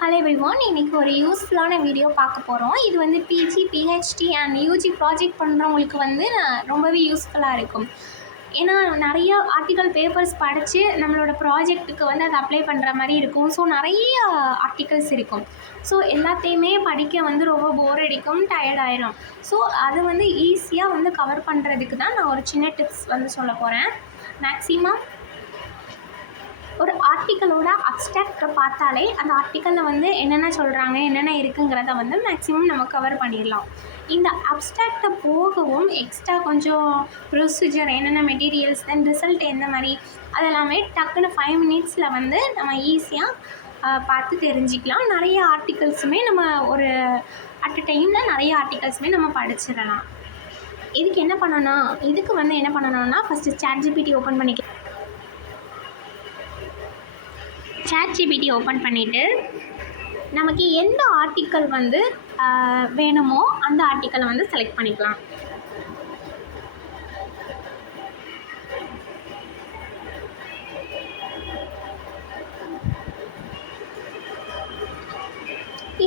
Hello everyone, இன்றைக்கி ஒரு யூஸ்ஃபுல்லான வீடியோ பார்க்க போகிறோம். இது வந்து PG, PhD and UG project பண்ணுறவங்களுக்கு வந்து ரொம்பவே யூஸ்ஃபுல்லாக இருக்கும். ஏன்னா நிறையா ஆர்டிக்கல் பேப்பர்ஸ் படித்து நம்மளோட ப்ராஜெக்ட்டுக்கு வந்து அதை அப்ளை பண்ணுற மாதிரி இருக்கும். ஸோ நிறைய ஆர்டிகல்ஸ் இருக்கும். ஸோ எல்லாத்தையுமே படிக்க வந்து ரொம்ப போர் அடிக்கும், டயர்ட் ஆயிரும். ஸோ அது வந்து ஈஸியாக வந்து கவர் பண்ணுறதுக்கு தான் நான் ஒரு சின்ன டிப்ஸ் வந்து சொல்ல போகிறேன். மேக்ஸிமம் ஒரு ஆர்டிக்கலோட அப்ஸ்ட்ராக்டை பார்த்தாலே அந்த ஆர்டிக்கலில் வந்து என்னென்ன சொல்கிறாங்க, என்னென்ன இருக்குங்கிறத வந்து மேக்ஸிமம் நம்ம கவர் பண்ணிடலாம். இந்த அப்ஸ்ட்ராக்டை போகவும் எக்ஸ்ட்ரா கொஞ்சம் ப்ரொசீஜர், என்னென்ன மெட்டீரியல்ஸ், தென் ரிசல்ட் எந்த மாதிரி, அதெல்லாமே டக்குன்னு 5 மினிட்ஸில் வந்து நம்ம ஈஸியாக பார்த்து தெரிஞ்சிக்கலாம். நிறைய ஆர்டிகல்ஸுமே நம்ம ஒரு அட் அ டைமில் நிறைய ஆர்டிகல்ஸுமே நம்ம படிச்சிடலாம். இதுக்கு என்ன பண்ணணும்னா ஃபஸ்ட்டு ChatGPT ஓப்பன் பண்ணிக்கலாம். ChatGPT ஓப்பன் பண்ணிவிட்டு நமக்கு எந்த ஆர்டிக்கல் வந்து வேணுமோ அந்த ஆர்டிக்கலை வந்து செலக்ட் பண்ணிக்கலாம்.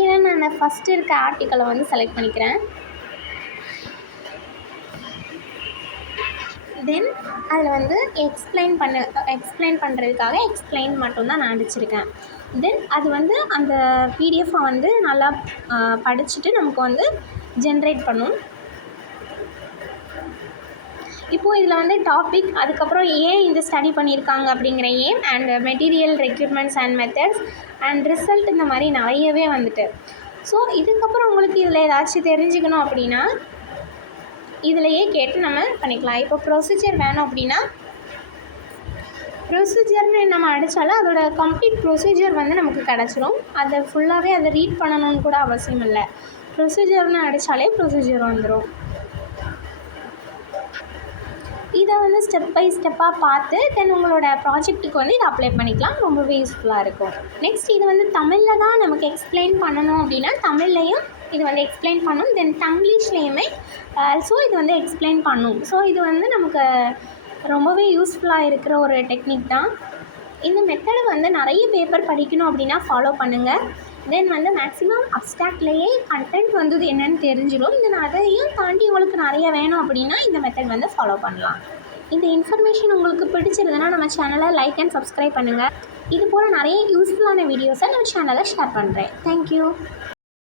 இதை நான் ஃபஸ்ட்டு இருக்க ஆர்டிக்கலை வந்து செலக்ட் பண்ணிக்கிறேன். தென் அதில் வந்து எக்ஸ்பிளைன் பண்ணுறதுக்காக எக்ஸ்பிளைன் மட்டும்தான் நான் அடிச்சிருக்கேன். தென் அது வந்து அந்த பிடிஎஃப்பை வந்து நல்லா படிச்சுட்டு நமக்கு வந்து ஜென்ரேட் பண்ணும். இப்போது இதில் வந்து டாபிக், அதுக்கப்புறம் ஏன் இந்த ஸ்டடி பண்ணியிருக்காங்க அப்படிங்கிற aim, and material requirements and methods and result, இந்த மாதிரி நிறையவே வந்துட்டு. ஸோ இதுக்கப்புறம் உங்களுக்கு இதில் ஏதாச்சும் தெரிஞ்சுக்கணும் அப்படின்னா இதிலையே கேட்டு நம்ம பண்ணிக்கலாம். இப்போ ப்ரொசீஜர் வேணும் அப்படின்னா ப்ரொசீஜர்னு நம்ம அடித்தாலும் அதோட கம்ப்ளீட் ப்ரொசீஜர் வந்து நமக்கு கிடச்சிரும். அதை ஃபுல்லாகவே அதை ரீட் பண்ணணும்னு கூட அவசியம் இல்லை. ப்ரொசீஜர்னு அடித்தாலே ப்ரொசீஜர் வந்துடும். இதை வந்து ஸ்டெப் பை ஸ்டெப்பாக பார்த்து தென் உங்களோட ப்ராஜெக்ட்டுக்கு வந்து இதை அப்ளை பண்ணிக்கலாம். ரொம்பவே யூஸ்ஃபுல்லாக இருக்கும். நெக்ஸ்ட் இது வந்து தமிழில் தான் நமக்கு எக்ஸ்பிளைன் பண்ணணும் அப்படின்னா தமிழ்லையும் இது வந்து எக்ஸ்பிளைன் பண்ணும். தென் தங்கிலீஷ்லேயுமே ஆல்சோ இது வந்து எக்ஸ்பிளைன் பண்ணும். ஸோ இது வந்து நமக்கு ரொம்பவே யூஸ்ஃபுல்லாக இருக்கிற ஒரு டெக்னிக் தான். இந்த மெத்தடை வந்து நிறைய பேப்பர் படிக்கணும் அப்படின்னா ஃபாலோ பண்ணுங்கள். தென் வந்து மேக்ஸிமம் அப்ஸ்ட்ராக்ட்லேயே கண்டென்ட் வந்து என்னென்னு தெரிஞ்சிடும். தென் அதையும் தாண்டி உங்களுக்கு நிறைய வேணும் அப்படின்னா இந்த மெத்தட் வந்து ஃபாலோ பண்ணலாம். இந்த இன்ஃபர்மேஷன் உங்களுக்கு பிடிச்சிருந்ததுன்னா நம்ம சேனலை லைக் அண்ட் சப்ஸ்கிரைப் பண்ணுங்கள். இது போல் நிறைய யூஸ்ஃபுல்லான வீடியோஸை நம்ம சேனலில் ஷேர் பண்ணுறேன். தேங்க்யூ.